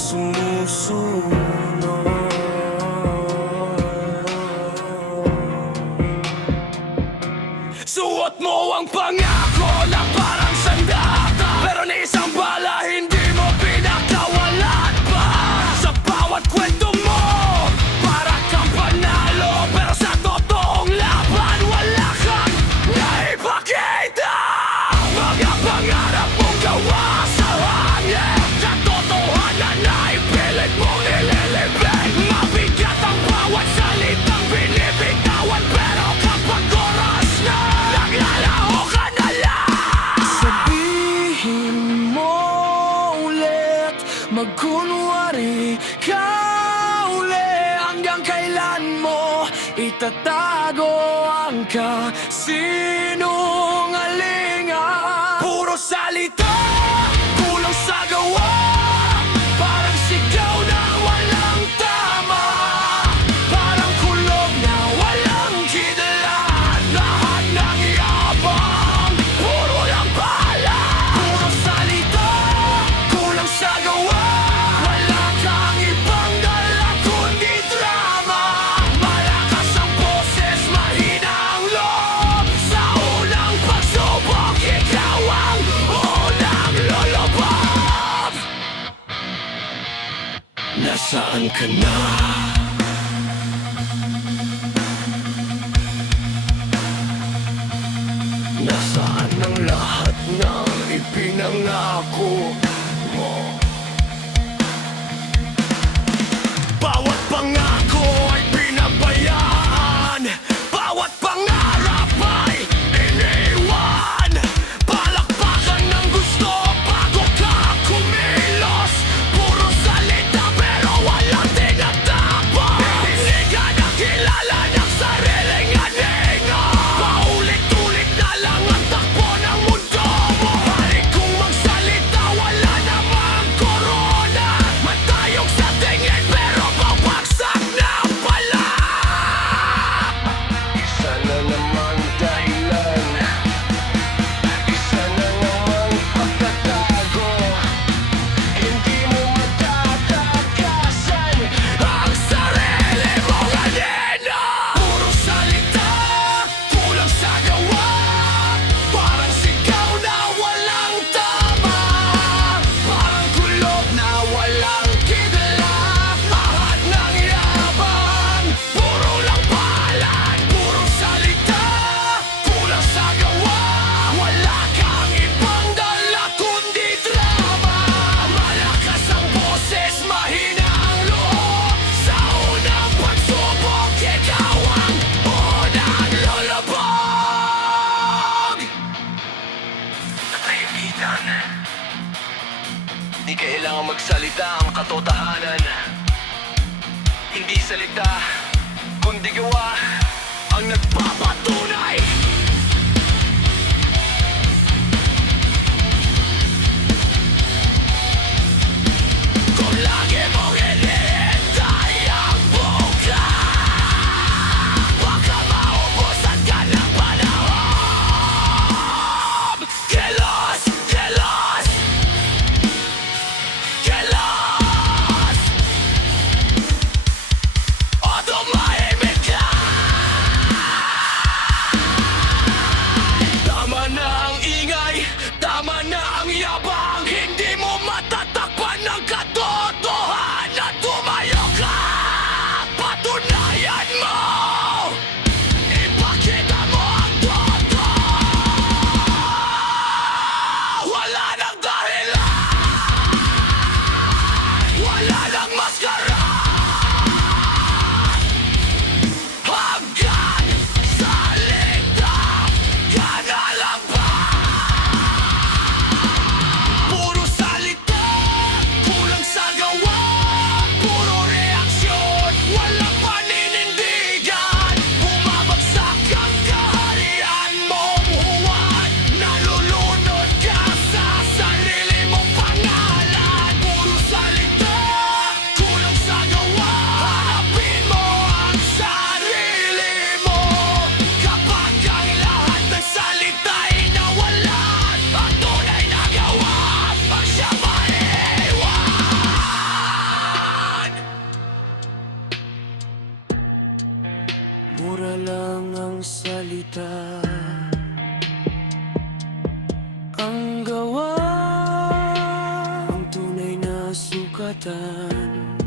sumusunod. Suot mo ang pangako na parang sandata, pero ni isang bala hindi mo pinakawalan pa. Sa bawat kwento mo, para kang panalo, pero sa totoong laban wala kang naipakita. Mga pangarap mong gawa sa hangin, katotohanan na ipilit mong nililibing. Mabigat ang bawat salitang binibitawan, pero kapag oras na naglalaho ka na lang. Sabihin mo ulit, magkunwari ka uli, hanggang kailan mo itatago ang kasinungalingan. Puro salita, kulang sa gawa, parang sigaw na walang tama, parang kulog na walang kidlat. Lahat ng yabang, puro lang bala. Puro salita, kulang sa gawa, wala kang ibang dala kundi drama. Malakas ang boses, mahina ang loob. Sa unang pagsubok, ikaw ang unang lulubog. Nasaan ka na? Nasaan ang lahat ng ipinangako mo? Bawat pangako ay pinabayaan, bawat pangarap ay iniwan. Palakpakan ng gusto bago ka kumilos, puro salita pero walang tinatapos. Hindi ka nakilala ng sariling aninga, paulit-ulit na lang ang takbo ng mundo mo. Halik kong magsalita, wala namang korona, matayog sa tingin pero babagsak na pala. Isa na naman dahilan, isa na naman pagtatago. Hindi mo matatakasan ang sarili mong anino. Puro salita, kulang sa gawa, parang sigaw na walang tama, parang kulog na walang kidlat. Lahat ng yabang, puro lang palad. Puro salita, kulang sa gawa, wala kang ibang dala kundi drama. Malakas ang boses, mahina ang loob. Sa unang pagsubok, ikaw ang unang lulubog. Natahimitan, di kailangan magsalita ang katotohanan. Hindi salita, kundi gawa ang nagpapatunay. Kung lagi mong hinihintay ang buka, baka maubusan ka ng panahon. Kilos, kilos, kilos, o tumahimik ka. mata ang gawa, ang tunay na sukatan.